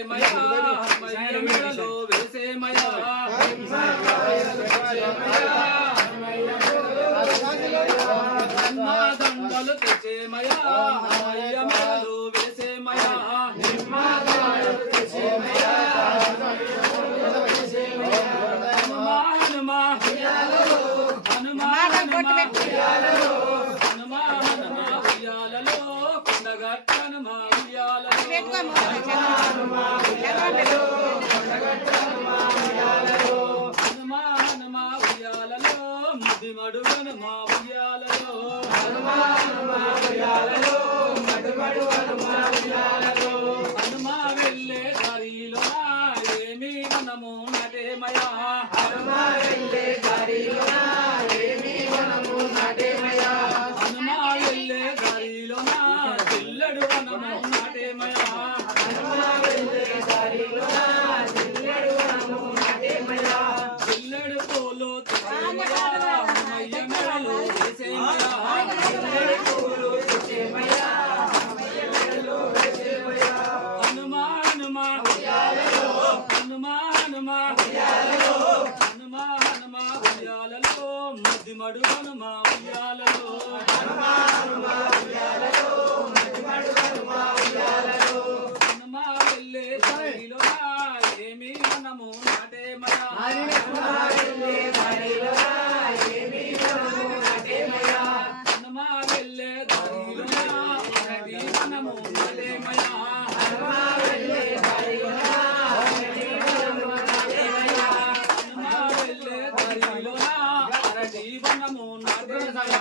తెచ్చేమయా హనుమయ్య మెడలో వేసేమయా దండలు తెచ్చేమయా హనుమయ్య మెడలో వేసేమయా హనుమా హనుమా హనుమా ఉయ్యాలలో కొండగట్ట హనుమా ఉయ్యాలలో హనుమా హనుమా ఉయ్యాలలో ముది మడు హనుమా ఉయ్యాలలో హనుమా వెళ్ళే దారిలో ఏమి మనము నటేమయా హనుమా వెళ్ళే దారిలో పిల్లడు వనము నాటేమయా పిల్లడు పోలో హనుమయ్య మెడలో వేసేమయా హనుమా హనుమా హనుమా హనుమా హనుమా హనుమా ఉయ్యాలలో ముద్ది మడు హనుమా ఉయ్యాలలో హనుమా వెళ్ళే దారిలో ఏమి మనము నాటేమయా హనుమా వెళ్ళే దారిలో అరటి మనము నాటేమయా హనుమా వెళ్ళే దారిలో అరటి వనము నాటేమయా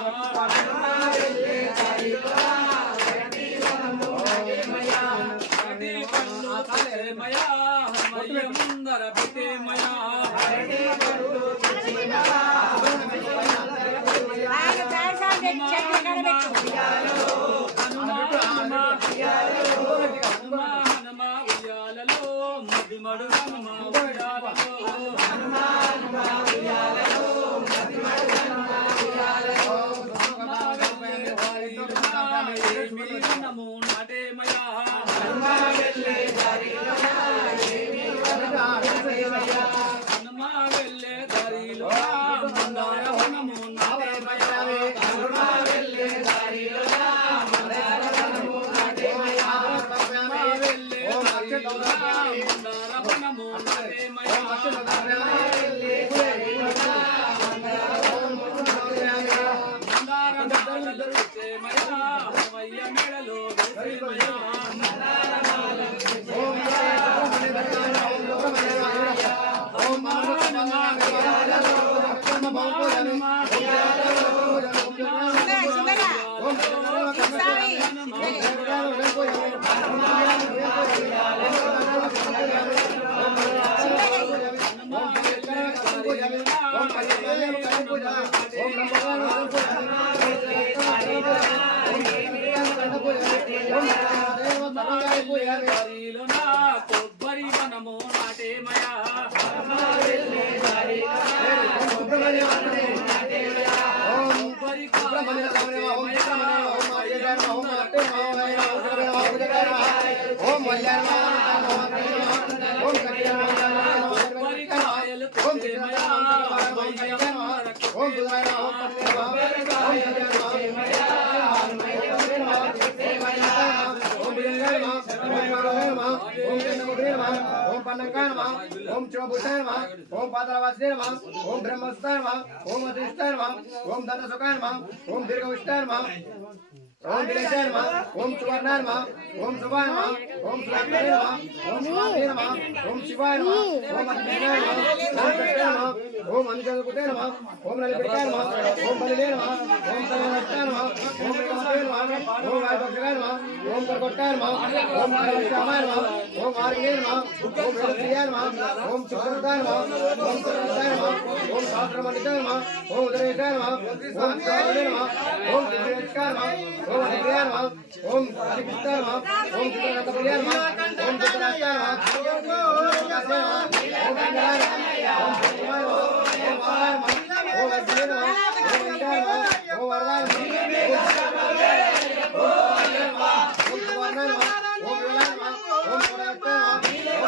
అరటి పండ్లు తెచ్చేమయా హనుమయ్య ముందర పెట్టేమయా హనుమా ఉయ్యాలలో ముద్ది మడు హనుమా ఏమి నాటేమయా హనుమా వెళ్ళే దారిలో మందార వనము నాటేమయా హనుమా వెళ్ళే దారిలో మందార వనము నాటేమయా మందార తెచ్చేమయా హనుమయ్య మెడలో వేసేమయా కొబ్బరి వనము నాటేమయా కొబ్బరి కాయలు ఓం పన్నంకాయ నమః ఓం శివభూషాయ నమః ఓం పాతాళవాసినే నమః ఓం బ్రహ్మస్థాయ నమః ఓం అదృష్టాయ నమః ఓం ధనసుఖాయ నమః ఓం దీర్ఘవిష్టాయ నమః ఓం విలేశాయ నమః ఓం సువర్ణాయ నమః ఓం శుభాయ నమః ఓం సులక్షణాయ నమః ఓం స్వామినే నమః ఓం శివాయ నమః ఓం అద్భుతాయ నమః ఓం కృష్ణాయ నమః ఓం అంజనకుటే నమః ఓం నలిపిటాయ నమః ఓం బలిలే నమః ఓం సర్వనష్టాయ నమః ఓం విమలాయ నమః ఓం వాయుభక్షకాయ నమః ఓం కర్కటాయ నమః ఓం శ్యామాయ నమః ఓం ఆర్గే నమః ఓం వేదప్రియాయ నమః ఓం చిత్రదాయ నమః ఓం సర్వదాయ నమః ఓం శాస్త్రమండితాయ నమః ఓం ఉదరేశాయ నమః ఓం స్వామినే నమః ఓం దివ్యకాయ నమః ఓం హరిప్రియాయ నమః ఓం హరికృష్ణాయ నమః ఓం చిత్రనాథప్రియాయ నమః ఓం చిత్రనాథాయ నమః ఓం కాశయాయ నమః ఓం గంగాయ నమః ఓం శివాయ నమః ఓం వారాయ నమః ఓం అగ్నియ నమః ఓం విద్యాయ నమః ఓం వరదాయ నమః ఓం సువర్ణాయ నమః ఓం విమలాయ నమః ఓం పురాణాయ నమః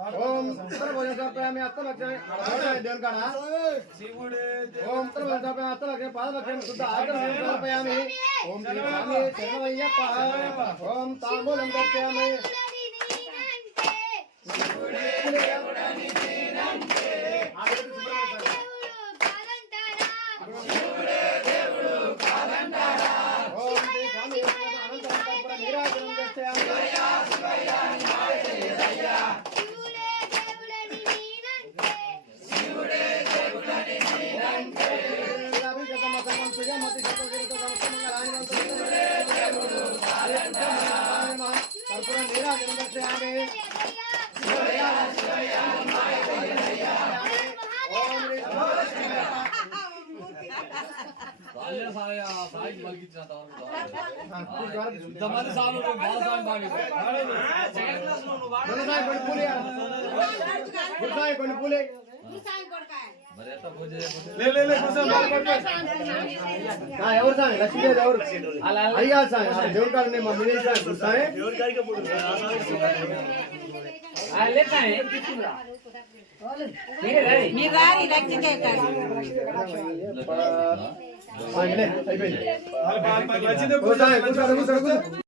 ओम सर्वभूत समर्पयामि हस्तलक्ष्मी देवन काना ओम सर्वभूत समर्पयामि हस्तलक्ष्मी पादलक्ष्मी शुद्ध आचरण समर्पयामि ओम दीपामि शरणमय्यप्पा ओम तांबूलं दर्शयामि ఎవరు సార్ లక్ష్మీదేవి ఎవరు అయ్యా సార్ దేవుడి కాడ నేను మమ్మీ సార్ దేవుడి కాడికి అయిపోయింది